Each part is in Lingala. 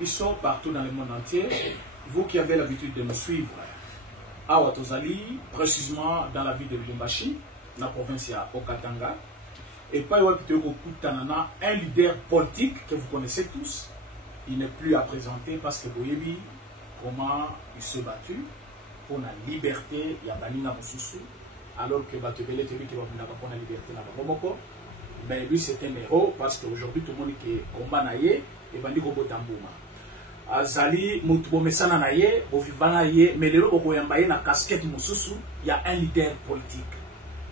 Bisso partout dans le monde entier. Vous qui avez l'habitude de me suivre à Watozali, précisément dans la ville de Lubumbashi, dans la province de Okatanga, et pas un leader politique que vous connaissez tous. Il n'est plus à présenter parce que Boyebi, comment il s'est battu pour la liberté, il y a Banina Mosusu, alors que Batebele Tebi qui va pour la liberté dans Bomoko. Mais lui c'est un héros parce qu'aujourd'hui tout le monde qui combat naïe et Bandi Kobo Tambouma. Azali, Moutbomesana naïe, Bovibana naïe, mais le Robo Yambaye na casquette Mosusu, il y a un leader politique.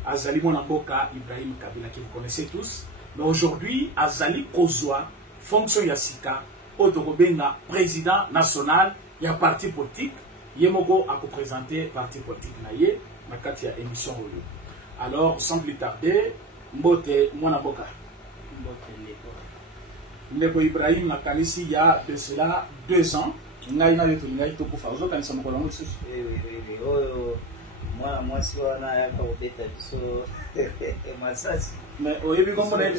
Azali Monamboka, Ibrahim Kabila, qui vous connaissez tous. Mais aujourd'hui, Azali Kozwa, fonction Yassika, Otokobenga, président national, il y a parti politique. Yemogo a représenté parti politique naïe, Makati a émission. Alors, sans plus tarder, Mbote Monamboka. Ndeko Ibrahim Nakanisi, il y a de cela 2 ans. Moi, si on a un peu de temps, mais au début, comment on a été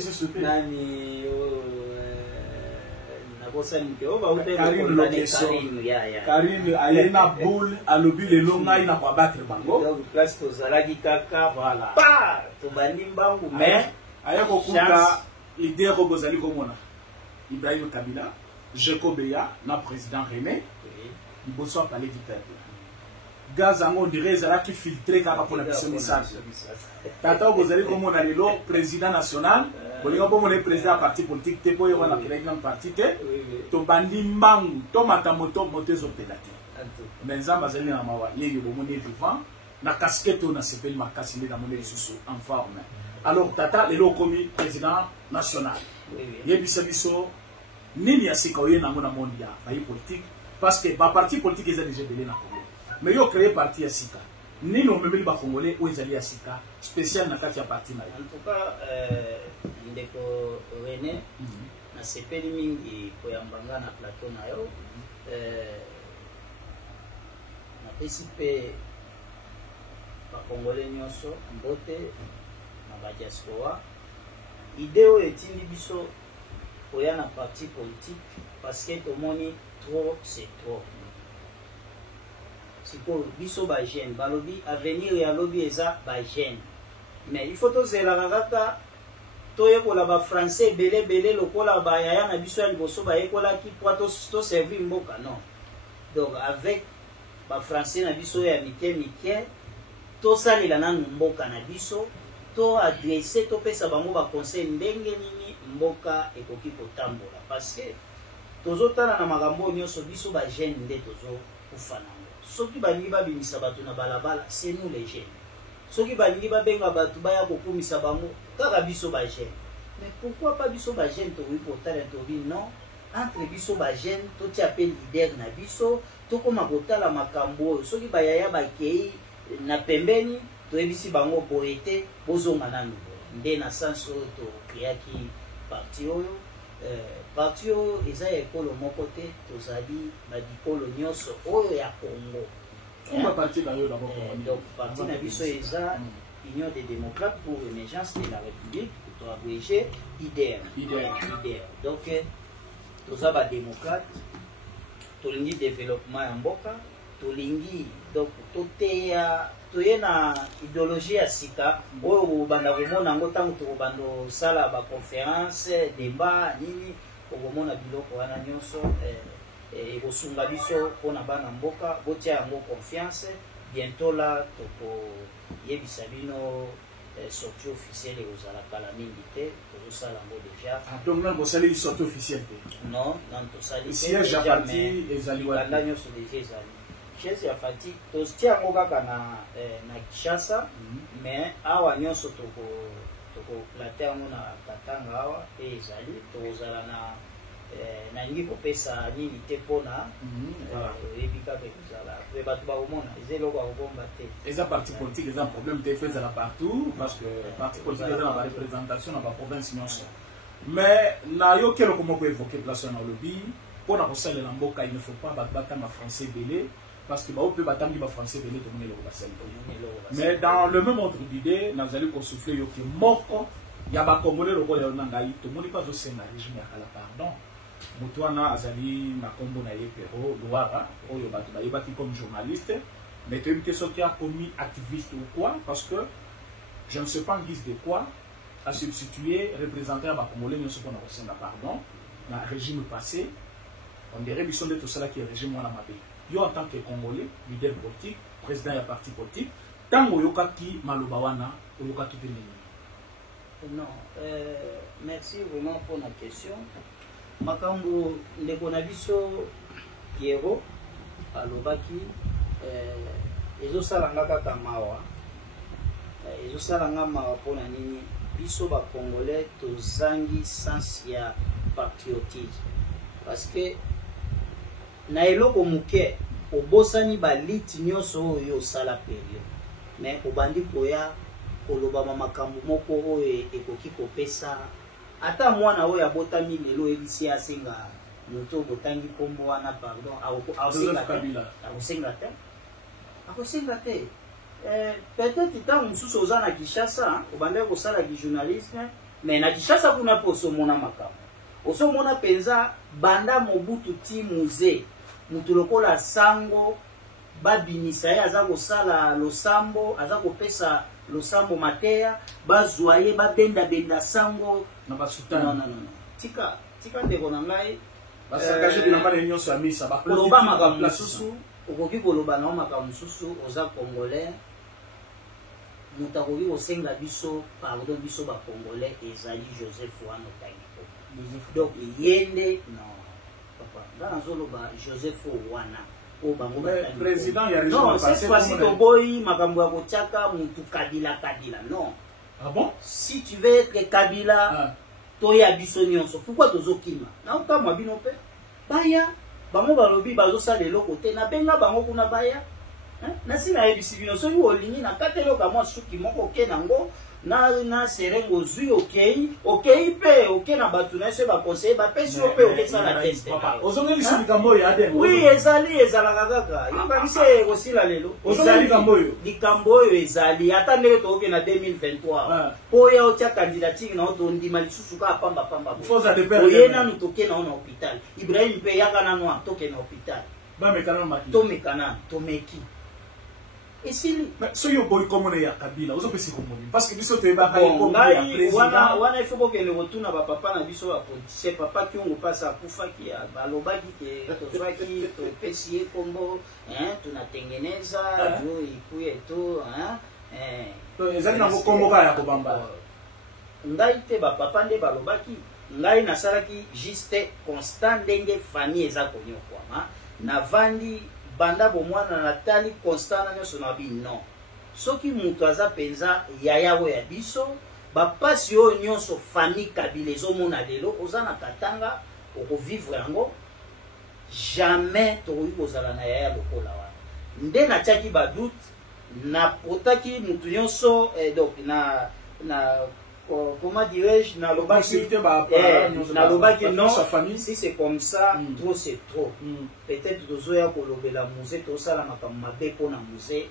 soutenu? Karine, Alena Boule, Alobi, le Longa, il n'a pas battu Bango. Place aux Zalagi Kaka, voilà. Pas, Tobani Bango, mais, Ayako Kuka, l'idée Robozali Komona, Ibrahim Kabila, Jekobeya, notre président René, il bosse au palais du peuple. Gazango dirait qui filtré pour la mission message. Tata vous allez comme on a le président national, vous allez comme on est président parti politique, te pouvez voir la président parti te, to bandi mangu, to matamoto motezo pelati. Mais ça bazali na mawa, yeye bo moni vivant, na casquette on a s'appelle makasi na moni susu en forme. Alors tata le komi président national. Yebi sabiso nini asika oye na mona mondia, ba politique parce que ba parti politique ils ont déjà belé na Congo. Mais yo créé parti à Sika. Ni non même les Congolais où ils allaient à Sika spécial na kati ya parti na. En tout cas, ndeko René na sepeli mingi koyambanga na plateau na yo. Na PCP ba Congolais nyonso mbote na ba diaspora. Idéo etindi biso koya na parti politique parce que tout le monde trop c'est trop. Si pour biso ba jeune balobi avenir ya lobi eza ba jeune mais il faut to zela kaka to yekola ba français belé lokola ba yaya na biso ya liboso ba yekola ki pour to servir mboka non donc avec ba français na biso ya mike to salela na mboka na biso to adresser to pesa bango ba conseil ndenge nini mboka ekoki kotambola parce que tozotana na makambo nyonso biso ba jeune nde tozo kufana. Soki balingi babimisa bato na balabala, c'est nous les jeunes. Soki balingi babenga bato baya kokumisa bango, kaka biso ba jeune. Mais pourquoi pas biso ba jeune to oui porter l'interview non? Entre biso ba jeune, to ti appelle leader na biso, to koma kotala makambo. Soki bayaya bakei na pembeni, to ebisi bango boete, bozonga nanu. Nde na sens oyo to créaki parti oyo. Parti oyo eza ekolo moko te tozali badikolo nyonso oyo ya Congo. Donc parti na biso eza Union des démocrates pour l'émergence de la République, to abrégé IDER. Donc toza ba démocrate, tolingi développement ya mboka, tolingi donc toteya toye na idéologie ya sika oyo banda komona ngo tango to bando sala ba conférence débat nini komona biloko wana nyonso ekosunga biso pona bana mboka botia yango confiance bientôt là toko yebisa bino sortie officielle ozala kala mingi te tozosala ngo déjà. Donc là bosali sortie officielle non to sali siège ya parti ezali banda nyonso déjà ezali chez ya fati tostia ngo kaka na Kinshasa mais awa nyonso toko plater yango na Katanga awa pe ezali tozala na ngi kopesa nini te pona ebika pe kozala pe bato bakomona ezeloko akobomba te eza parti politique eza problème te fezala partout parce que parti politique eza na représentation na province nyonso mais na yo keloko moko évoquer place na lobby pona kosalela mboka il ne faut pas batanga français belé parce que on peut battre les Français venir tout le monde. Mais dans le même ordre d'idée, nous allons souffler que moko, il y a pas Congolais le rôle de Nangaï, tout le monde pas au Sénat régime à la pardon. Moutouana Azali Makombo Naye Pero, Loara, Oyo Bayebaki comme journaliste, mais tu as une question qui a commis activiste ou quoi, parce que je ne sais pas en guise de quoi, à substituer, représenter à Bakomolé, nous sommes en pardon, dans le régime passé, on dirait que de tout cela qui est le régime Wanamabé. Yo en tant que Congolais, leader politique, président de parti politique, tant que Oyoka qui Malobawana, Oyoka qui Non, merci vraiment pour la question. Makambo Ndekonabiso Piero alobaki ezosala kaka mawa ezosala mawa pona nini biso ba congolais tozangi sens ya patriotisme parce que na eloko muke obosani baliti nyonso oyo sala perio mais obandi koya koloba makambo moko oyo ekoki kopesa ata mwana oyo abotami lelo ebisi asenga moto botangi kombo wana pardon akosenga te peut-être tant mosusu oza na Kinshasa obandaki kosala ki journalisme mais na Kinshasa kuna mpo osomona makambo osomona mpenza banda Mobutu ti musée mutu lokola sango babinisa ye aza kosala losambo aza kopesa losambo mateya bazwa ye babenda sango na basutana non tika ndeko na ngai basakaje bilamba na nyonso ya misa bakoloba makambo mosusu okoki koloba na makambo mosusu oza congolais mutu akoki kosenga biso pardon biso ba congolais ezali Joseph wana otangiko donc yende non papa nga nazoloba Joseph wana o bango président ya non cette fois-ci toboyi makambo ya kotiaka mutu Kabila non. Ah bon? Si tu veux être Kabila toya biso nyonso pourquoi tozokima na okamwa bino pe baya bango balobi bazosala eloko te na benga bango kuna baya na sina yebisi bino soki olingi na kateloka mwa suki moko oke nango na serengo zwi okei pe oke na bato na se bakonseille bapesi yo pe okesala teste ozongelisa likambo oyo ade oui ezalaka kaka yokangisa ekosila lelo likambo oyo ezali ata ndenge tooke na 2023 po oya otya candidature na otondima lisusu kaka pambapamba oye nanu toke nao na hôpital Ibrahim mpe yaka nanu toke na hôpital tomekana tomeki esili so yo boy komone ya Kabila ozopesi komone parce que biso te ba wana ifo kokende kotuna ba papa na biso ba politicien papa Kiongo pasa akufaki balobaki ke tozwaki topesi ye kombo tunatengeneza jo ikuye to ezali nango kombo kaya kobamba ngai te ba papa nde balobaki ngai nasalaki juste constant ndenge famille eza konyokwama navandi banda bomwana natali constant na nyonso na bino soki mutu aza penza yaya oyo ya biso bapasi oyo nyonso famille Kabila ezomona lelo oza na katanga okovivre yango jamais tokoki kozala na yaya lokola wana nde natiaki badoute napotaki mutu nyonso donc na comment dirais-je nalobaki non si c'est comme ça trop c'est trop peut-être tozoya kolobela musée tosala makambo mabe mpona musée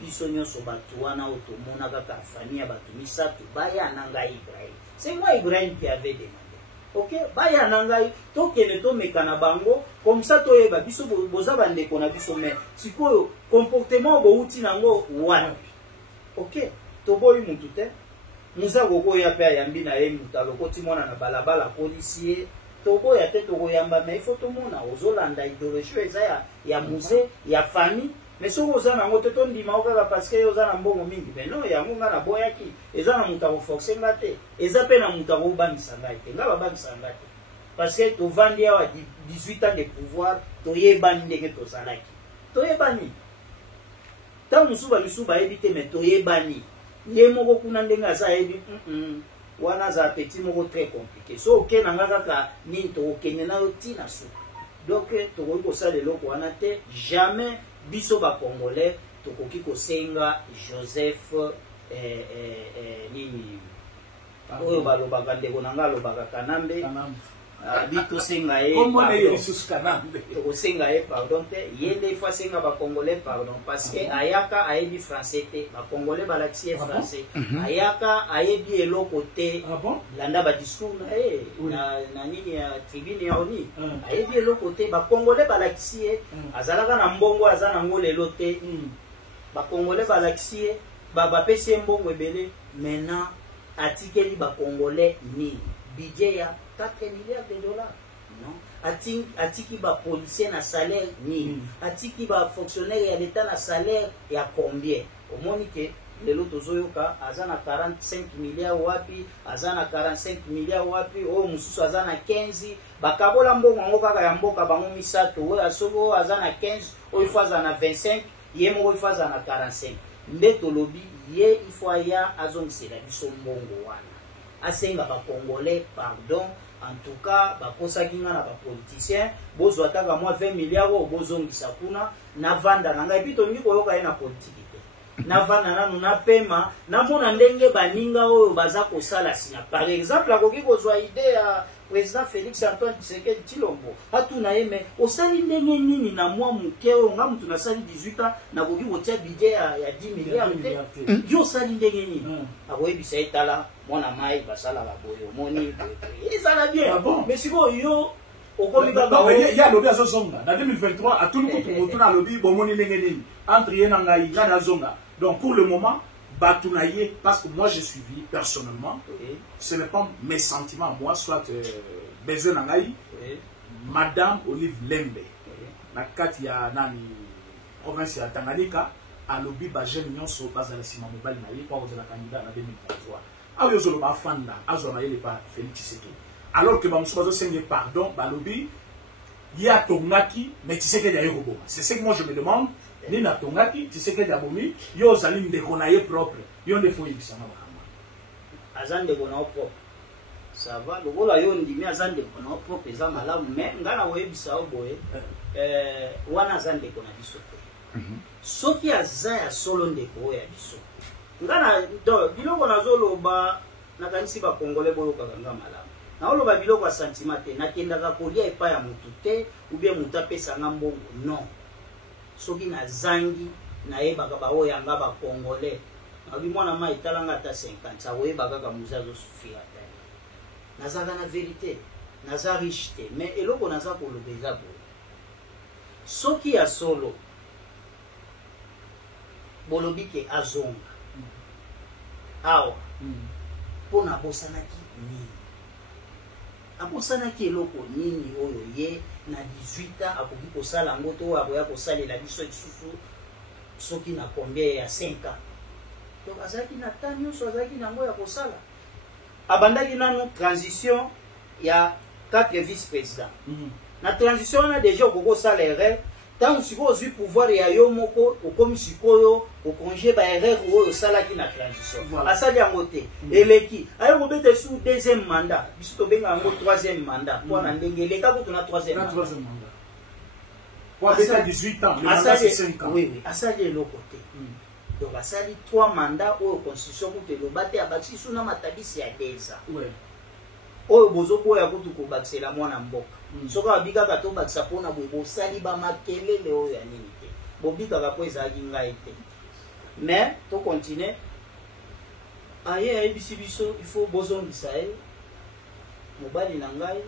biso nyonso bato wana oyo tomona kaka famille ya bato misato baya na ngai Ibrahim c'est moi Ibrahim qui avait demandé ok baya na ngai tokende tomeka na bango comme ça toyeba biso boza bandeko na biso mais sikoyo comportement bouti nango wana ok toboyi mutu te muza kokoya pe ayambi na ye mutu alokoti mwana na balabala policier toboya te tokoyamba mais il faut tomona ozolanda idéologie eza ya musée ya famille mais soki oza nango te tondima okaka parce que oza na mbongo mingi mais non yango nga naboyaki eza na mutu akoforce nga te eza pe na mutu akobangisa ngai te nga babangisa ngai te parce que tovandi awa 18 ans de pouvoir toyebani ndenge tozalaki toyebani ntango mosusu bamisu bayebi te mais toyebani ye moko kuna ndenge aza yebi wana aza petit moko très compliqué so oke na nga kaka nini tokokende nayo ntina su donc tokoki kosala eloko wana te jamais biso bacongolais tokoki kosenga Joseph nini oyo balobaka ndeko na nga alobaka Kanambe Bito Sengae. Comment est sous Canande? Sengae, pardon. Il des fois Senga ba Congolais, pardon. Parce que Ayaka ayebi français te. Ba Congolais ba l'axie français. Ayaka ayebi elo côté. Ah bon? Landa ba discours na nini ya tribune ya oni. Ayebi elo côté. Ba Congolais ba l'axie. Azalaka na mbongo azana ngole lote. Ba Congolais ba l'axie. Ba pesi mbongo ebele. Maintenant atikeli ba Congolais ni budget ya 4 milliards de dollars. Non. Atiki ba policier na salaire ni. Atiki ba fonctionnaire ya l'état na salaire ya combien? Au moins que lelo tozoyoka azana 45 milliards wapi, azana 45 milliards wapi, o mususu azana 15, bakabola mbongo ngo kaka ya mboka bango misato, we asobo azana 15, o ifaza na 25, yemo ifaza na 45. Ndeto lobi ye ifwa ya azongisela biso mbongo wana. Asenga ba Congolais, pardon, en tout cas, ba posaki nga na ba politiciens, bozo ataka moi 20 milliards o bozongisa kuna na vanda na ngai pito ngiko yoka ena politique te. Na vanda nanu na pema, na mona ndenge baninga oyo baza kosala sina. Par exemple, akoki kozwa idée ya président Félix Antoine Tshisekedi Tshilombo. Atuna yeme, osali ndenge nini na mwa mukeo nga mtu na sali 18 ans na koki kotia budget ya 10 milliards te. Yo sali ndenge nini? Akoyebisa etala mona mai basala la boyo moni ezala bien. Mais siko yo okomi kaka ya lobi azozonga na 2023 à tout le monde retourne à lobi bomoni ndenge nini entre ye na ngai na zonga. Donc pour le moment Batounaye, parce que moi j'ai suivi personnellement, ce n'est pas mes sentiments, moi, soit besoin d'Angaï, Madame Olive Lembe, la Katia Nani, province de Tanganyika, à l'obi Bajen Nyonso, Bazala Sima Mobile Naï, pour la candidat en 2023. Alors, ils ont pas fanda, ils ont pas Félix Tshisekedi. Alors que Bamoussou Bazo pardon, Balobi, il y a Tongaki, mais Tshisekedi a Yoruba. C'est ce que moi je me demande. Ni na tongaki Tshisekedi abomi yo zali ndeko na ye propre yo ndefo yibisa na bakama azande kona propre ça va lokola yo ndimi azande kona propre eza malamu mais ngana oyebisa oboye wana azande kona biso te soki aza ya solo ndeko ya biso ngana do biloko nazoloba nakanisi ba Congolais boyoka nga malamu na oloba biloko ya sentiment te nakendaka kolia epa ya mutu te ou bien mutu apesa nga mbongo non. Soki na zangi na yebaka ba oyo yanga ba Congolais abi mwana mai talanga ta 50 sa oyebaka ka muzazo sufira ta nazaka na vérité naza riche te mais eloko naza kolobeza bo soki ya solo bolobi ke azonga awa pona bosanaki nini abosanaki eloko nini oyo ye na 18 ans akoki kosala ngo to akoya kosalela biso lisusu soki na combien ya 5 ans donc azalaki na temps nyonso azalaki nango ya kosala abandaki nanu transition ya 4 vice-présidents na transition wana déjà okokosala erreur ntango sikoyo ozwi pouvoir ya yo moko okomi sikoyo okonge ba erreur oyo osalaki na transition asali yango te eleki ayo kobeta su deuxième mandat biso tobenga yango troisième mandat mpo na ndenge eleka kutu na troisième mandat kwa beta 18 ans le mandat c'est 5 ans oui asali eloko te donc asali 3 mandats oyo constitution kutu eloba te abakisi su na matabisi ya 2 ans oyo bozoboya kutu kobakisela mwana mboka soki babikaka tobakisa mpona boye bosali bamakelele oyo ya nini te bobikaka mpo ezalaki ngai te mais tokontinue aye ayebisi biso ifo bozongisa ye mobali na ngai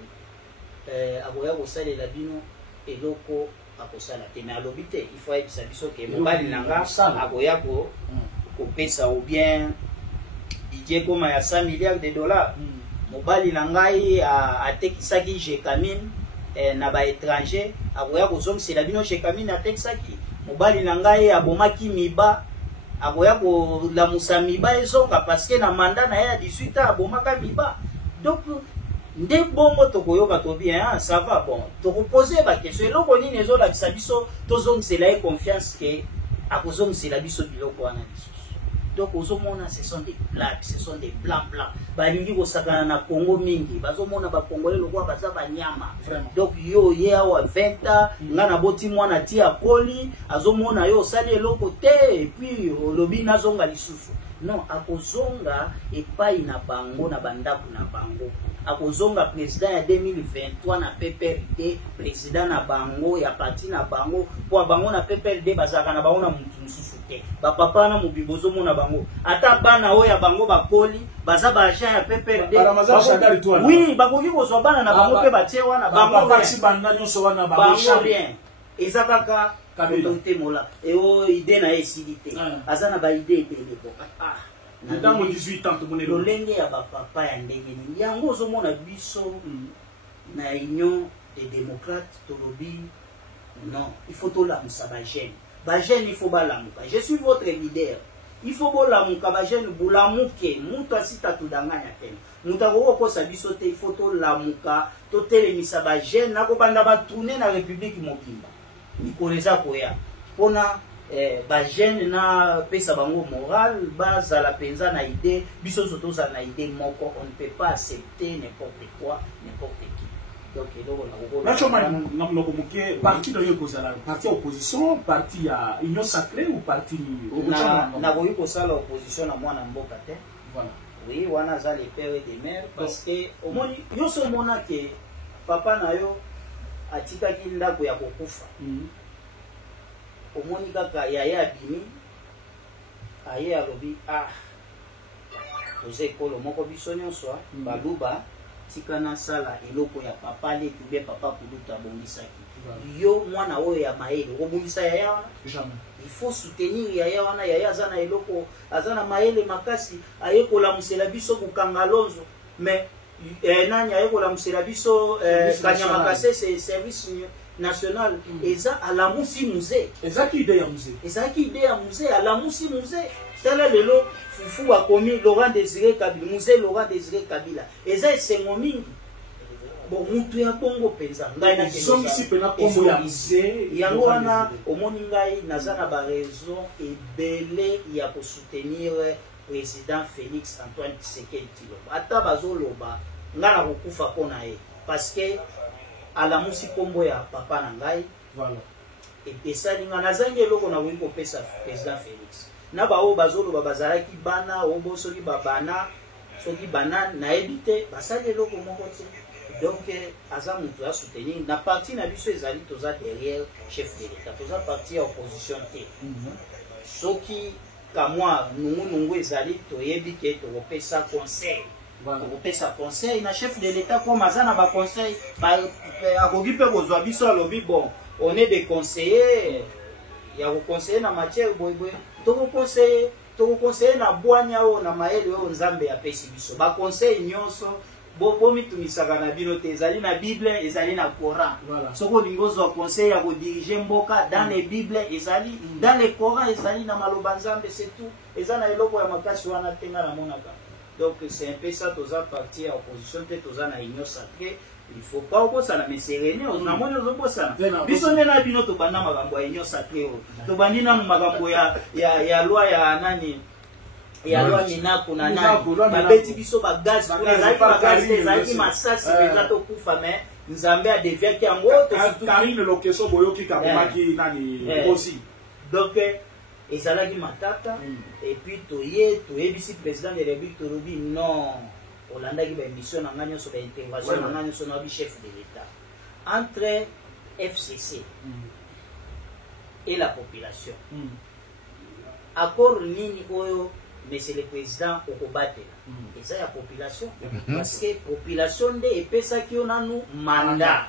akoya kosalela bino eloko akosala te mais alobi te ifo ayebisa biso ke mobali na ngai akoya kopesa ou bien budget koma ya 100 milliards de dollars mobali na ngai atekisaki Jekamine na ba étranger akoya kozongisela bino Jekamine atekisaki mobali na ngai abomaki miba akoya kolamusa miba ezonga parce que na mandat na ye ya 18 ans abomaka miba donc nde bongo tokoyoka to bien ça va bon tokoposer ba question eloko nini ezolakisa biso tozongisela ye confiance ke akozongisela biso biloko wana biso. Donc, ce sont des blagues, ce sont des blancs. Balingi kosakana na Congo mingi, bazomona ba Congolais lokwa baza ba nyama. Donc yo ye awa 20 ans, ngana boti mwana tia koli, azomona yo sali eloko te et puis lobi nazonga lisusu. Non, akozonga epai na bango na bandaku na bango. akozonga président ya 2023 na PPRD président na bango ya parti na bango po bango na PPRD bazaka na bango na mutu mususu te ba papa na mubibozo mona bango ata bana oyo ya bango bakoli baza ba agent ya PPRD oui bakoki kozwa bana na bango pe batie wana bango parti banda nyonso wana bango rien eza kaka kabelonte mola eo idée na esilité aza na ba idée ebele ko dans 18 ans, tout le monde lolenge ya bapapa ya ndenge nini yango ozomona biso na union des démocrates tolobi non il faut tolamusa bagene il faut balamuka je suis votre leader il faut bolamuka bagene bulamuke mutu asita tudanganya tena mutu akokokosa biso te il faut tolamuka totelemisa bagene nakobanda batourne na république mobimba mikolo eza koya mpona bagene na pesa bango moral bazala penza na idée biso so tozala na idée moko on ne peut pas accepter n'importe quoi n'importe qui donc eloko na monoko moke parti oyo kozala parti ya opposition parti ya union sacrée ou parti nakoki kosala opposition na mwana mboka te voilà oui wana aza le père des mères parce que omoni nyonso omona ke papa na yo atikaki ndako ya kokufa omoni kaka yaya abimi aye alobi toza ekolo moko biso nyonso baluba tika nasala eloko ya papa letu be papa kuluta abongisaki yo mwana oyo ya mayele okobongisa yaya wana il faut soutenir yaya wana yaya aza na eloko aza na mayele makasi aye kolamusela biso kokanga lonzo mais nani aye kolamusela biso kanyama kasese service national eza alamusi musée ezaki idée ya musée ezaki idée ya musée alamusi musée tala lelo fufu bakomi Laurent Désiré Kabila musée Laurent Désiré Kabila eza esengo mingi bon mutu ya bongo penza ngai na zongisi pena kombo ya musée yango wana omoni ngai naza na ba raison ebele ya ko soutenir président Félix Antoine Tshisekedi Tshilombo ata bazoloba nga na kokufa pona ye parce que alamusi kombo ya papa na ngai voilà epesali nga nazangi eloko na koki kopesa président Félix na bao bazoloba bazalaki bana obo soki babana soki bana nayebi te basali eloko moko te donc aza mutu ya soutenir na parti na biso ezali toza derrière chef de l'état toza parti ya opposition te soki kamwa nungu ezali toyebi ke tokopesa conseil tokopesa conseil na chef de l'état comme aza na baconseil akoki mpe kozwa biso alobi bon on est des conseillers ya koconseiller na matière boyeboye tokoconseiller na bwanya oyo na mayele oyo nzambe apesi biso baconseil nyonso bomitumisaka na bino te ezali na bible ezali na coran soki olingi ozwa conseil ya kodirige mboka dans les bible ezali dans le coran ezali na maloba nzambe c'est tout eza na eloko ya makasi wana te nga namonaka donc c'est un peu ça toza parti ya opposition te toza na union sacrée il faut pas okosana mais serene namoni ozokosana biso nde na bino tobanda makambo ya union sacrée oyo tobandi na makambo ya loi ya nani ya loi minako na nani babeti biso bagaz ezalaki bagaz te ezalaki masasi mpenza tokufa mais nzambe adeviaki yango karine lokeso boyoki kabomaki nani aussi donc ezalaki matata et puis toyebisi président de la République tolobi non olandaki baémission na ngai nyonso baintervention na ngai nyonso nayobi chef de l'état entre FCC et la population accord nini oyo monsieur le président okobatela eza ya population parce que population nde epesaki yo nanu mandat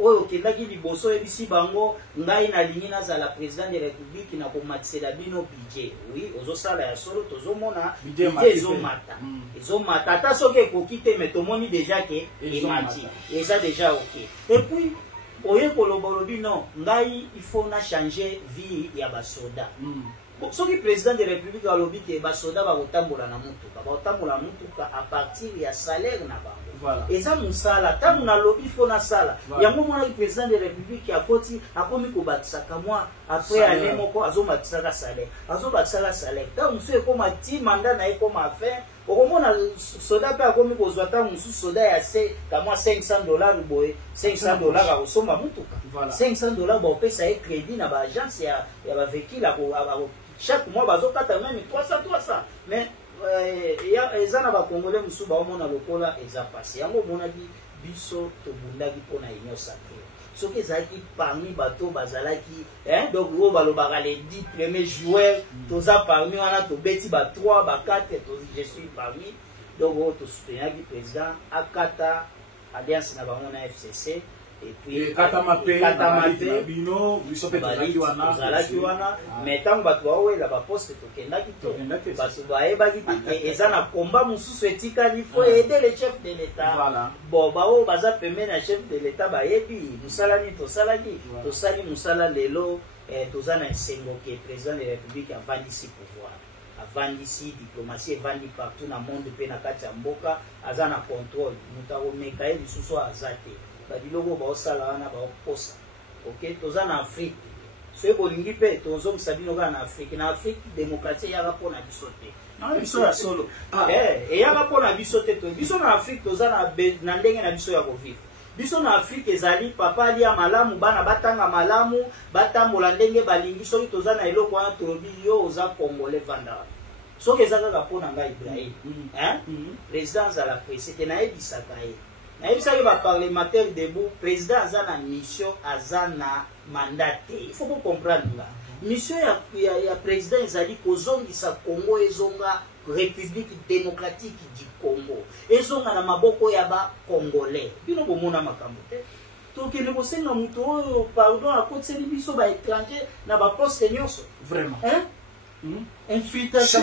oyo okendaki liboso oyebisi bango ngai nalingi nazala président de la république na komatisela bino budget oui ozosala ya solo tozomona budget ezomata ata soki ekoki te mais tomoni déjà ke emati eza déjà ok et puis oye koloba olobi non ngai il faut na changer vie ya basoda soki président de la république alobi ke basoda bakotambola na mutuka à partir ya salaire na bango eza mosala ntango nalobi fo nasala yango monaki président de la république akoti akomi kobatisaka mwa après ane moko azobatisaka salaire ntango mosusu ekoma ti manda na ye ekoma fin okomona soda mpe akomi kozwa ntango mosusu soda ya se kamwa $500 boye $500 akosomba mutuka $500 baopesa ye crédit na baagence ya bavekile chaque mois bazokata même 300 mais eza na bakongole mosusu baomona lokola eza pasi yango omonaki biso tobundaki mpona union sacré soki ezalaki parmi bato bazalaki donc oyo balobaka les 10 premiers joueurs toza parmi wana tobeti ba 3 ba 4 je suis parmi donc oyo tosoutenaki président akata alliance na bango na FCC et puis ozalaki wana mais ntango bato baowela baposte tokendaki to bato bayebaki te eza na komba mosusu etikali fo aider le chef de l'état bon baoyo baza pembeni ya chef de l'état bayebi mosala nini tosalaki tosali mosala lelo toza na esengo ke président de la république avandisi pouvoir avandisi diplomatie evandi partout na monde mpe na kati ya mboka aza na contrôle moto akomeka ye lisusu aza te babiloko baosala wana baokosa ok toza na afrique soki bolingi mpe tozongisa bino kaka na afrique démocratie eyaka mpona biso te biso ya solo eyaka mpona biso te biso na afrique toza na ndenge na biso ya kovivre biso na afrique ezali papa alia malamu bana batanga malamu batambola ndenge balingi soki toza na eloko wana tolobi yo oza congolais vandaka soki eza kaka mpona ngai ibrahim président azala presse te nayebisaka ye nayebisaki baparlementaire debout président aza na mission aza na mandat te il faut comprendre nga mission ya président ezali kozongisa congo ezonga république démocratique du congo ezonga na maboko ya bacongolais bino bomona makambo te tokende kosenga moto oyo pardon akotiseli biso baétranger na baposte nyonso vraiment infiltration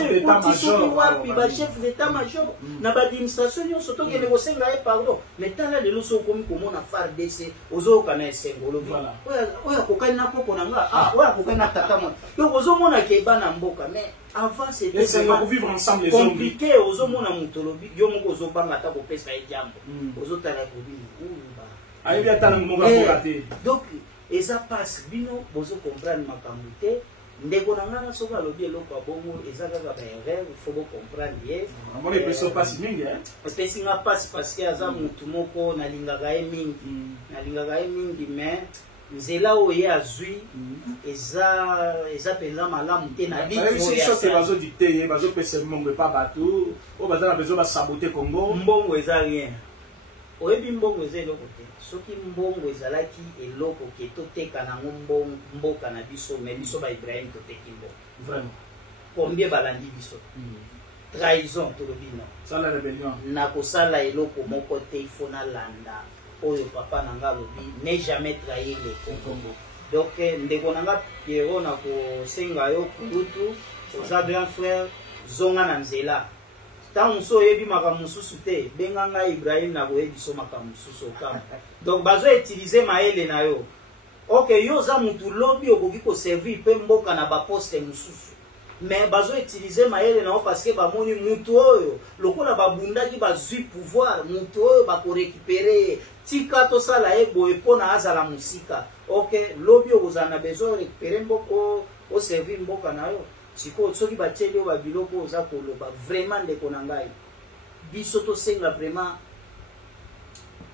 soki wapi bachef d'état major na baadministration nyonso tokende kosenga ye pardon mais tala lelo so okomi komona FARDC ozoyoka na esengo olobi oyo akokani na poko na nga oyo akokani na tata mwana donc ozomona ke eba na mboka mais avant c'était compliqué ozomona moto olobi yo moko ozobanga ata kopesa ye jambo ozotala kobi donc eza passe bino bozocomprendre makambo te ndeko na ngana soki alobi eloko ya bongo eza kaka baerreur ifo bocomprendre ye epesinga mpasi parceke aza motu moko nalingaka ye mingi mais nzela oyo ye azwi eza mpenza malamu te na biso bazodikte ye bazopesa mbongo epa bato oyo baza na besoin basabote congo mbongo eza rien oyebi mbongo eza eloko te soki mbongo ezalaki eloko ke toteka nango mboka na biso me biso baibrahim toteki mbongo vraiment combien balandi biso trahison tolobi no na kosala eloko moko te ifo nalanda oyo papa na nga alobi ne jamais trahir le congo donc ndeko na nga Piero na kosenga yo kulutu oza grand frère zonga na nzela ntango mosu oyebi makambo mosusu te benga ngai ibrahim na koyebiso makambo mosusu okama donc bazoutilize mayele na yo ok yo oza motu lobi okoki koservir mpe mboka na baposte mosusu mais bazoutilize mayele na yo parceke bamoni motu oyo lokola babundaki bazwi pouvoir motu oyo bakorekipere ye tika tosala ye boye mpona azala mosika ok lobi okozala na besoin orekipere mboka oservir mboka na yo sikoyo soki batieli oyo babiloko oza koloba vraiment ndeko na ngai biso tosenga vraiment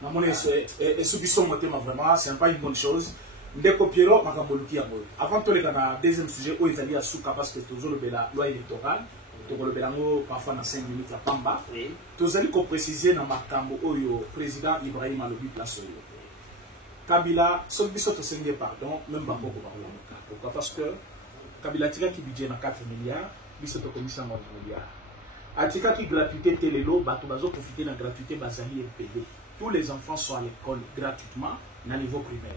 namoni esubiso motema vraiment c'est pas une bonne chose ndeko Piero makambo luki yango avant toleka na deuxième sujet oyo ezali ya suka parce que tozolobela loi électorale tokolobela yango parfois na 5 minutes ya pamba tozali kopréciser na makambo oyo président Ibrahim alobi place oyo Kabila soki biso tosengi pardon même bamboko bakolamoka pourquoi parce que Kabila atikaki budget na 4 milliards biso tokomisa yango na milliards atikaki gratuité te lelo bato bazoprofite na gratuité bazali ebele tous les enfants sont à l'école gratuitement na niveau primaire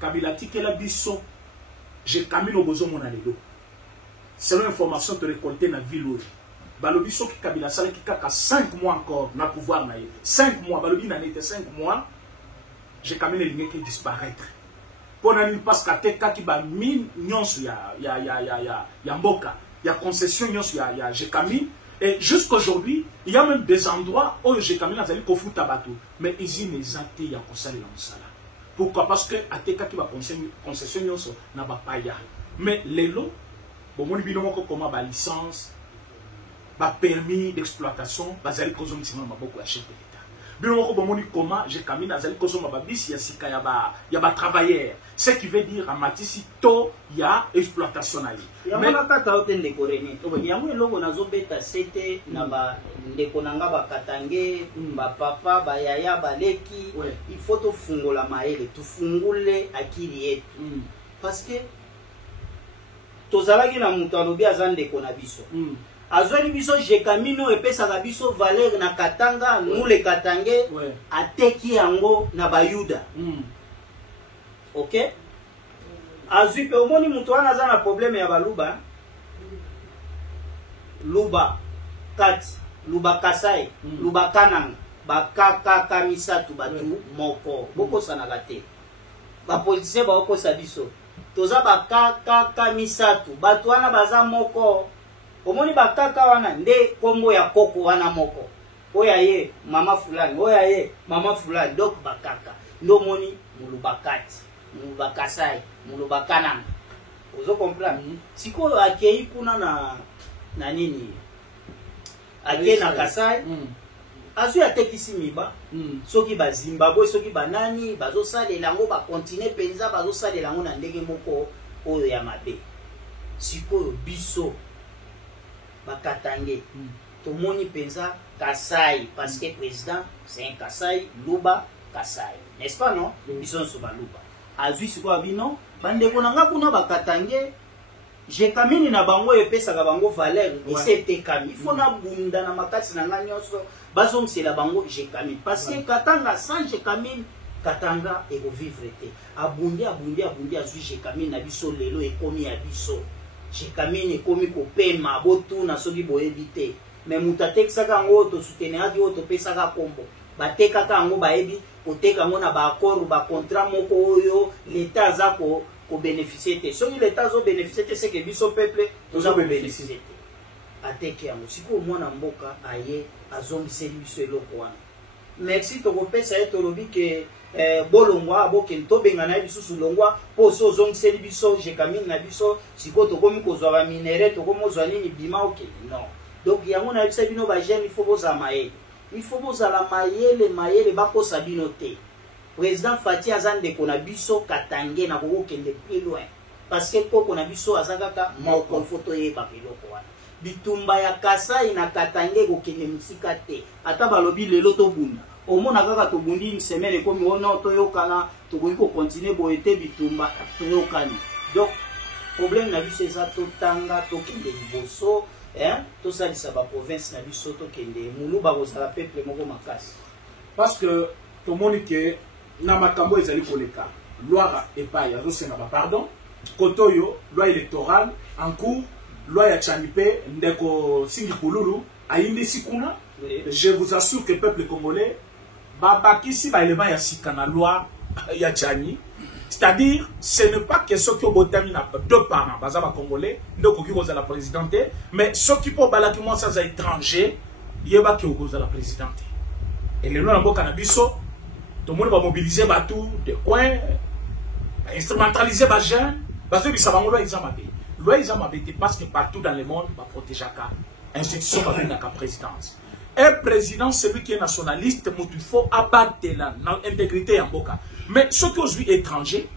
Kabila atikela biso je kamino bozomona lelo selon information to récolter na ville oyo balobi soki Kabila asalaki kaka 5 mois encore na pouvoir na ye 5 mois balobi na nete 5 mois je kamino elingeki disparaître parce que atekaki bamine nyonso ya mboka ya concession nyonso ya Jekami et jusqu'aujourd'hui il y a même des endroits où Jekami nazali kofuta bato mais usine eza te ya kosalela mosala pourquoi parce que atekaki ba concession nyonso na bapaya mais lelo bomoni bino moko koma ba licence ba permis d'exploitation bazali kozongisa na maboko ya chef de l'État Bino bomoni comment j'ai camine azali kosoma ba bisi ya sika ya ba travailleurs. Ce qui veut dire amatisi to ya exploitation na yi. Ya mona kata otende koreni. To ya mo eloko nazo beta sete na ba ndeko nanga ba katange, ba papa, ba yaya, ba leki. Il faut to fungola maele, to fungule akili yetu. Parce que tozalaki na mutu alobi aza ndeko na biso. Azweli biso jekamino epesaka biso valeur na katanga, nule katange, ateki yango na bayuda. Ok? Azwi pe omoni mutu wana aza na probleme ya baluba. Luba kati, luba kasai, luba kananga, bakaka misatu batu moko. Boko sanaka te. Ba politicien ba okosa biso. Toza bakaka misatu, batu wana baza moko. Omoni bakaka wana nde kombo ya koko wana moko. Oya ye mama fulani, oya ye mama fulani, donc bakaka. Ndo moni mulubakati, mulubakasai, mulubakananga. Ozo comprendre? Siko akei kuna na nini? Ake na Kasai. Azu atekisi miba. Soki ba Zimbabwe, soki ba nani, bazo salela ngo ba continue penza, bazo salela ngo na ndenge moko oyo ya mabe. Siko biso bakatange. Tomoni penza Kasai parce que président c'est un Kasai, Luba Kasai. N'est-ce pas non? Biso so ba Luba. Azui siko abino bandeko nanga kuna bakatange. J'ai kamini na bango epesaka bango valeur isete kami. Il faut na bunda na makati na nganyoso bazong c'est la bango j'ai kamini parce que katanga sans j'ai kamini katanga et go vivre te. Abundi azui j'ai kamini na biso lelo ekomi ya biso. J'ai kamini ekomi ko pema botu na soki boyebite. Mais mutatekisaka ngo to soutenir di to pesaka kombo. Batekaka ngo baebi koteka ngo na ba accord ba contrat moko oyo l'état za ko bénéficier te. Si l'État a bénéficié, c'est que biso peuple nous avons bénéficié. Ateke yango siko mwana mboka aye azongiseli biso eloko wana. Merci to kopesa ye to lobi ke bolongwa aboke to benga na biso sulongwa po so zongiseli biso jekamine na biso siko to komi kozwa ba minere to komozwa nini bima oke. Non. Donc yango na bisa bino ba jeune il faut boza maele. Il faut boza la maele ba ko sabino te. Président Fati azande kona biso katange na koko kende plus loin parce que koko na biso azakaka moko photo ye ba biloko wana bitumba ya Kasai na katange ko kende musika te ata balobi lelo to bunda omona kaka to bundi une semaine komi ono to yokana to ko continuer boete bitumba to yokani. Donc problème na biso eza to tanga to kende liboso to salisa ba province na biso to kende mulu ba kozala peuple moko makasi parce que to monique na makambo ezali koleka loi epai azosenga ba pardon kotoyo loi électorale en cours loi ya Tchanipe ndeko Singi Pululu ayindi sikuna. Je vous assure que le peuple congolais babakisi ba élément ya sika na loi ya Tchani, c'est-à-dire ce n'est pas que ceux qui ont botami na deux parents baza ba congolais ndeko ki koza la présidente mais ceux qui pour balaki moi sans étranger yeba ki koza la présidente et les lois na boka na biso. Tout le monde va mobiliser tout des coins, instrumentaliser les jeunes, parce que ça va nous aider. Parce que partout dans le monde, va protéger la institution, va venir la présidence. Un président, celui qui est nationaliste, il faut abattre l'intégrité en boca. Mais ceux qui ont vu étrangers,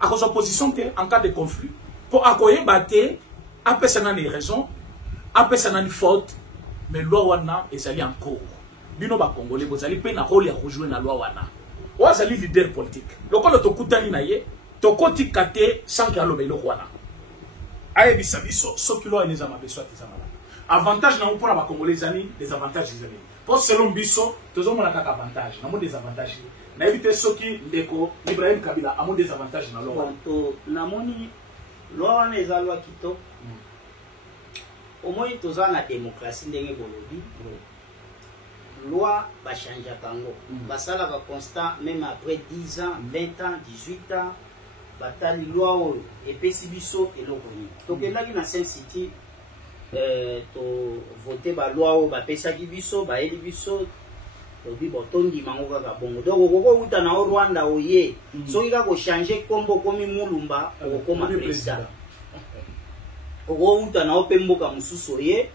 à cause de position en cas de conflit, pour accueillir battre, après ça n'a des raisons, après ça n'a des fautes, mais loi wana est allé en cours. Bino ba Congolais, vous allez payer un rôle à rejoindre la loi wana. Ou azali leader politique. Donc on to kutani na ye, to koti kate sans que alo belo wana. Aye bisabiso, so kilo ene za mabeso atizamala. Avantage na pour ba Congolais zani, des avantages zani. Pour selon biso, tozo mona kaka avantage, na mo des avantages. Na éviter soki ndeko Ibrahim Kabila a mo des avantages na loi. To na moni loi wana eza loi kito. Au moins toza na démocratie ndenge bolobi. Loi va changer Congo. Basala va constant, même après 10 ans, 20 ans, 18 ans, batali loi et puis si biso et l'okoni. Donc là qui na Saint City, to voter ba loi ba pesa ki biso, ba eli biso, to bi botondi mango kaka bongo. Donc oko uta na Rwanda oye, so ika ko changer kombo komi mulumba, oko koma président. Oko uta na opemboka mususu oye.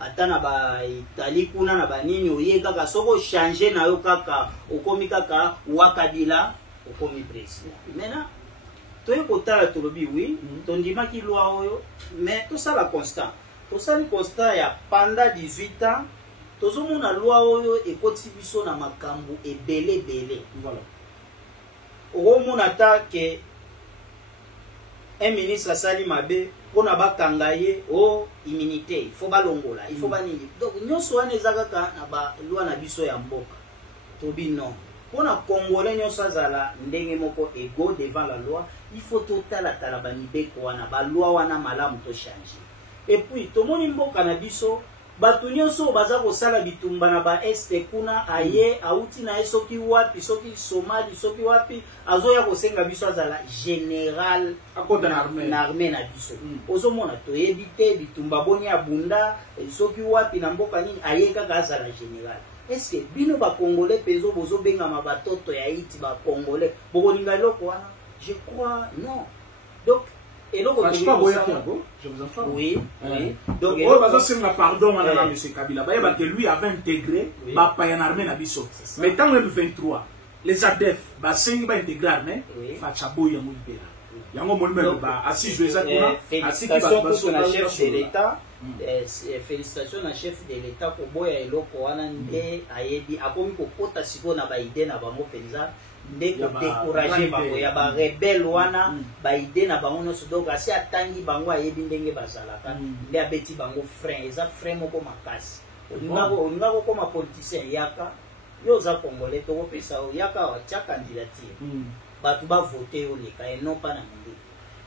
ata na ba Italie kuna na ba nini oye kaka soko changer na yo kaka okomi kaka wakabila okomi président maintenant toye kotala tolobi oui tondimaki loi oyo mais tosala constant tosali constant ya pendant 18 ans tozomona loi oyo ekoti biso na makambo ebele voilà okomona ta ke un ministre asali mabe pona bakanga ye o immunité il faut balongola il faut banini donc nyonso wana eza kaka na ba loi na biso ya mboka tobi non pona congolais nyonso azala ndenge moko ego devant la loi il faut totala tala ba mibeko wana ba loi wana malamu to changer et puis tomoni mboka na biso batu nyonso baza kosala bitumba na ba este kuna aye auti na soki wapi soki Somali soki wapi azoya kosenga biso azala général akota na armée na biso ozomona toyebi te bitumba boni abunda soki wapi na mboka nini aye kaka azala général. Est-ce que bino ba congolais pezo bozo benga mabatoto ya iti ba congolais bokolinga eloko wana? Je crois non. Donc et donc je vous en parle. Oui. Donc c'est un pardon à M. Kabila. Bah que lui avait intégré ba payan armée na biso. Mais tant le 23 les ADF ba sengi ba intégrer armée fa chabo ya mulibela. Yango molime ba asi jouer ça kuna asi ki ba chef de l'état. Félicitations à chef de l'état ko boya eloko wana nde ayebi akomi ko kota siko na ba idée na bango penza nde ko décourager bango ya ba rebelle wana ba idée na bango no donc asi atangi bango ayebi ndenge bazalaka nde abeti bango frein eza frein moko makasi olinga ko koma politicien yaka yo za congolais to kopesa yaka wa cha candidature batu ba voter yo leka et non pas na mundu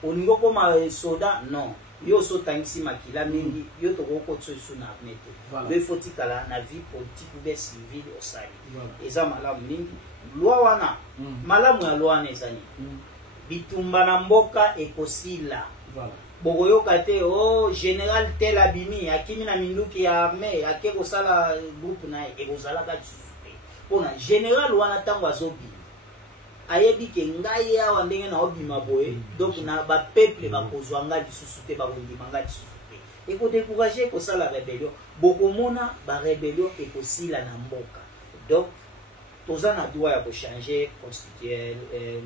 olinga koma soda non yo so tangisi makila mingi yo to ko tsosu na mete be foti kala na vie politique ou be civile au sali eza malamu mingi loi wana malamu ya loi wana ezani bitumba na mboka ekosila bokoyoka te o général tel abimi akimi na minduki ya armée ake kosala groupe na ekozalaka tsusu pona général wana tango azobi ayebi ke ngai awa ndenge na obima boye donc na ba peuple ba kozwa nga lisusu te ba kondima nga lisusu te eko décourager ko sala rébellion bokomona ba rébellion ekosila na mboka donc toza na droit ya ko changer constitution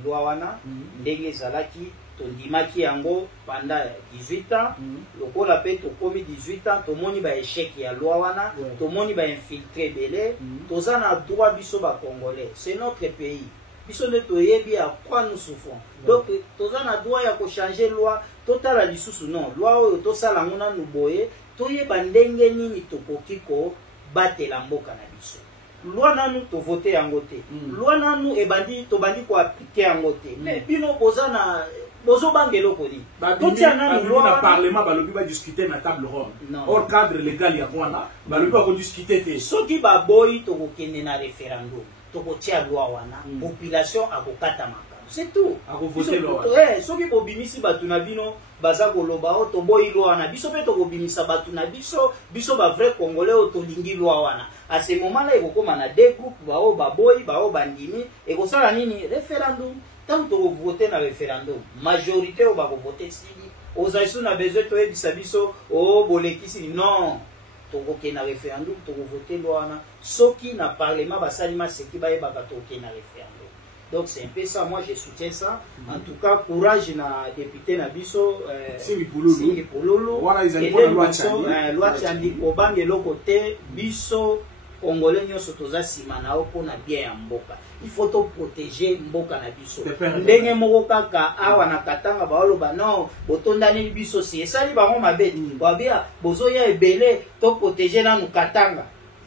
loi wana ndenge ezalaki tondimaki yango pendant 18 ans lokola pe tokomi 18 ans tomoni ba échec ya loi wana tomoni ba infiltré belé toza na droit biso ba congolais c'est notre pays biso nde toyebi à quoi nous souffrons donc toza na droit ya ko changer loi totala lisusu non loi oyo tosala ngona nu boye toyeba ndenge nini tokoki ko batela mboka na biso loi nanu to voter yango te loi nanu ebandi to bandi ko appliquer yango te mais bino boza na bozo bangelo ko di totia nanu loi na parlement balobi ba discuter na table ronde hors cadre légal ya wana balobi ba ko discuter te soki ba boyi to ko kende na référendum tokotia loi wana population akokata makambo c'est tout akovoter loi soki bobimisi batu na bino baza koloba o toboyi loi wana biso pe tokobimisa batu na biso ba vrai congolais o tolingi loi wana à ce moment là ekokoma na deux groupes bao baboyi bao bandimi ekosala nini référendum tant tokovoter na référendum majorité o bakovoter sili ozaisu na besoin toyebisa biso o bolekisi non tokoke na référendum tokovoter loi wana soki na parlement basalima seki bayebaka tokoke na référendum. Donc c'est un peu ça, moi je soutiens ça. En tout cas, courage na député na biso Singi Pouloulou. Voilà, ils ont loi Tchandi Kobange le côté biso congolais nyoso toza sima na oko na bien ya mboka. Il faut to protéger mboka na biso. Ndenge moko kaka awa na katanga baoloba non botondani biso si esali bango mabeti. Babia bozoya ebele to protéger na katanga.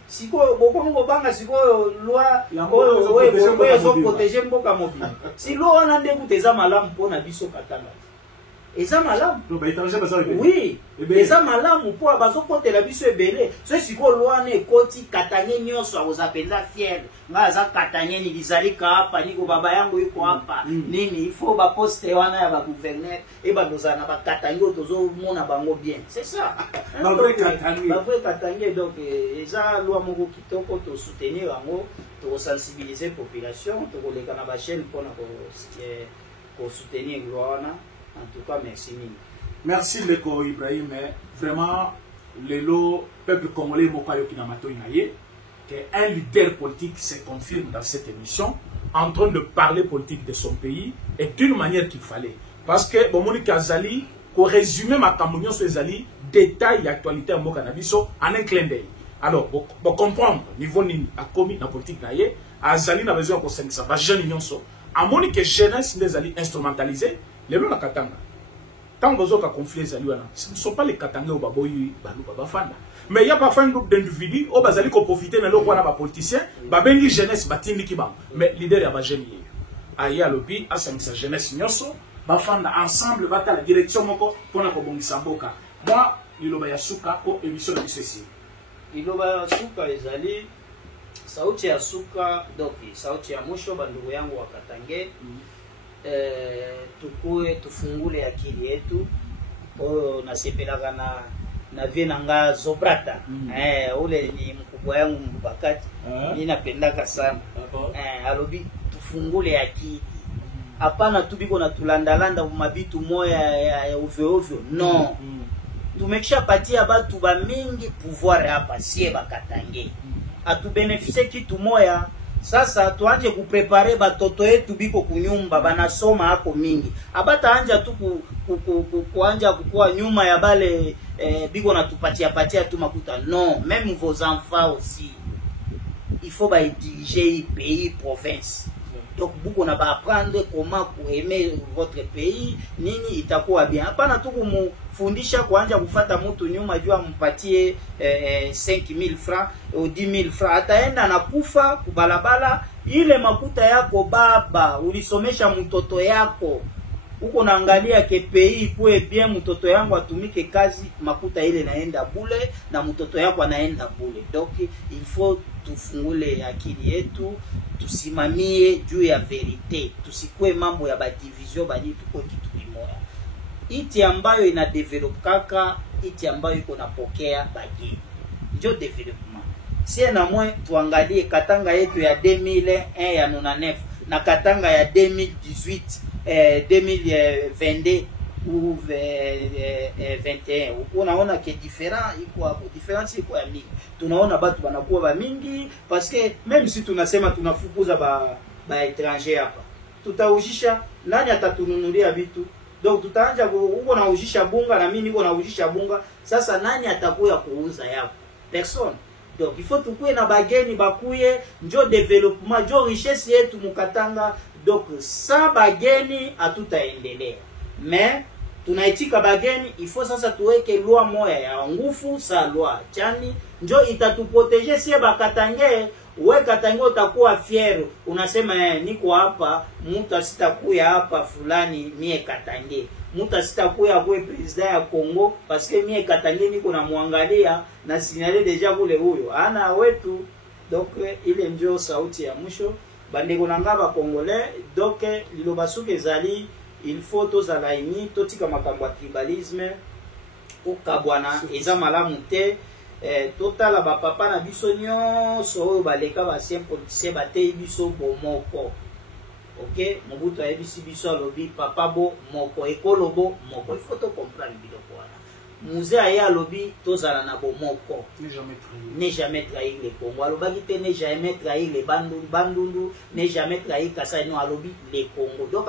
Siko bokomo kobanga siko loi oyo zo protéger mboka mobile. Si loi wana nde kuteza malamu pona biso katanga. Eza malamu. Oui. Eza malamu po bazo kotela biso ebele. So siko loi na ekoti katanye nyonso akoza penza fier. Nga za katanye ni bizalika hapa niko baba yangu yuko hapa. Nini il faut ba poste wana ya ba gouverneur et ba dozana ba katanye tozo mona bango bien. C'est ça. Ba vrai katanye. Ba vrai katanye donc eza loi moko kitoko to soutenir yango to sensibiliser population to koleka na ba chaîne pona ko soutenir loi wana. En tout cas, merci. Merci Leko Ibrahim. Vraiment, le peuple congolais qu'un leader politique se confirme dans cette émission en train de parler politique de son pays et d'une manière qu'il fallait. Parce que Bomoni Kazali, pour résumer ma camouflage sur les alliés, détail et actualité en Mokanabiso en un clin d'œil. Alors, pour comprendre, niveau ni a commis dans la politique naïe, Azali n'a besoin de ça, va jeune nyonso. À mon que jeunesse des alliés instrumentalisés, les lois la katanga. Tant que vous avez conflit les alliés, ce ne sont pas les katanga ou baboyi, balou babafanda. Mais il y a parfois un groupe d'individus, au bazali qui profiter de l'eau pour les politiciens, babengi jeunesse batindi kiba. Mais leader ya ba jeune yé. Aïe à l'obi, à sa jeunesse nyonso, bafanda ensemble bata la direction moko pour na kobongisa mboka. Moi, liloba ya suka ko émission de ceci. Liloba ya suka ezali sauti ya suka doki sauti ya mwisho bandugu yangu wakatange tukue tufungule akili yetu oyo nasepelaka na venanga Zobrata ule ni mkubwa yangu mbakati mimi napendaka sana alobi tufungule akili hapana tu biko na tulandalanda mabitu moya ya ovyo ovyo no tumekisha patia batu ba mingi pouvoir hapa sie bakatange atubeneficie kitu moya sasa tuanje kuprepare batoto yetu biko kunyumba banasoma hako mingi abata anja tu kuanja kukua nyuma ya bale biko na tupatia tu makuta non même vos enfants aussi il faut ba diriger pays province donc beaucoup na ba apprendre comment aimer votre pays nini itakuwa bien hapana tu kumfundisha kuanja kufuata mtu nyuma jua mpatie 5000 francs au 10000 francs ataenda na kufa kubalabala ile makuta yako baba ulisomesha mtoto yako uko naangalia ke pays kwe bien mtoto yangu atumike kazi makuta ile naenda bule na mtoto yako anaenda bule donc il faut tufungule akili yetu tusimamie juu ya verite tusikwe mambo ya ba division bali tuko kitu kimoja iti ambayo ina develop kaka iti ambayo iko napokea bagi ndio development sie na mwe tuangalie katanga yetu ya 2001 ya 99 na katanga ya 2018 2022 ou 21 unaona ke different iko hapo difference iko ya mingi tunaona batu banakuwa ba mingi parce que même si tunasema tunafukuza ba étranger hapa tutaujisha nani atatununulia vitu donc tutaanja uko naujisha bunga na mimi niko naujisha bunga sasa nani atakuya kuuza yako personne donc il faut tukue na bageni bakuye njo development njo richesse yetu mukatanga donc sans bageni hatutaendelea mais tunaitika bageni il faut sasa tuweke loi moya ya ngufu sa loi chani njo itatuproteger sie bakatange we katange utakuwa fier unasema niko hapa mtu asitakuya hapa fulani mie katange mtu asitakuya kwa president ya Congo parce que mie katange niko na muangalia na signaler deja kule huyo ana wetu donc ile ndio sauti ya mwisho bandeko nangaba congolais donc lilobasuke zali il faut tozala ini totika makambo ya tribalisme okabwana eza malamu te totala bapapa na biso nyonso oyo baleka basien politicien batei biso bomoko ok mobutu ayebisi biso alobi papa bo moko ekolo bo moko il faut to comprendre biloko wana muze aye alobi tozala na bomoko ne jamais trahir le Congo alobaki te ne jamais trahir le bandundu ne jamais trahir Kasai no alobi le Congo donc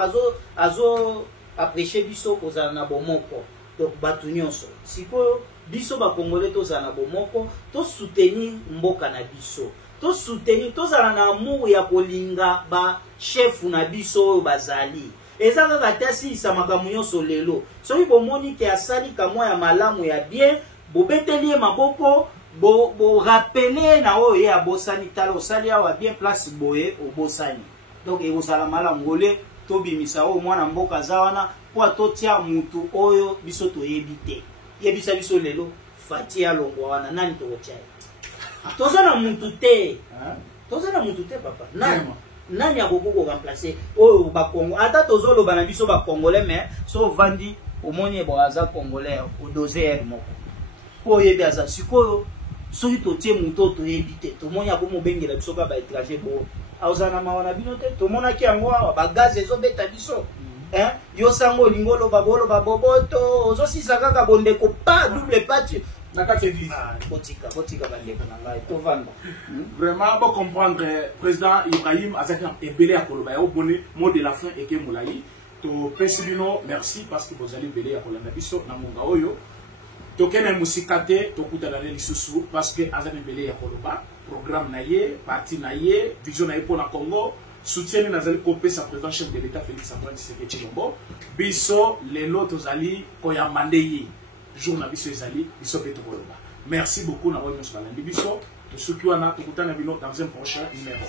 azo apprécier biso kozala na bomoko donc batu nyonso siko biso ba congolais tozala na bomoko to soutenir mboka na biso to soutenir tozala na amour ya kolinga ba chef na biso oyo bazali eza kaka tasi isa makambo nyonso lelo soki bomoni ke asali kamwa ya malamu ya bien bobeteli maboko bo rappeler na oyo ya bosani tala osali awa bien place boye obosani donc ekozala malamu ngole tobimisa oyo mwana mboka za wana po atotia mutu oyo biso toyebi te yebisa biso lelo fatia longwa wana nani tokotia tozana mutu te tozana mutu te papa nani akoko remplacer oyo ba Congo ata tozolo bana biso ba congolais mais so vandi omoni boaza congolais o dozer moko ko yebi aza sikoyo soki totie mutu toyebi te tomoni akomo bengela biso ka ba étranger bo auzana mawana bino te tomonaki yango ba gaz ezobeta biso yo sango lingolo babolo baboboto ozosisa kaka bondeko pa double patch na kati église. Botika bandeko na ngai tovanda. Vraiment bon comprendre président Ibrahim azaki ebele ya koloba ya obone mot de la fin eke molai to pesibino merci parce que vous allez belé ya kolanda biso na monga oyo to kene musikate to kutana le lisusu parce que azaki belé ya koloba programme na ye parti na ye vision na ye pour na Congo soutien nazali kopesa président chef de l'état Félix Antoine Tshisekedi Tshilombo biso lelo tozali koyambande ye jour na biso ezali biso pe to koloba. Merci beaucoup na wanyos balandi biso to suki wana to kutana bino dans un prochain numéro.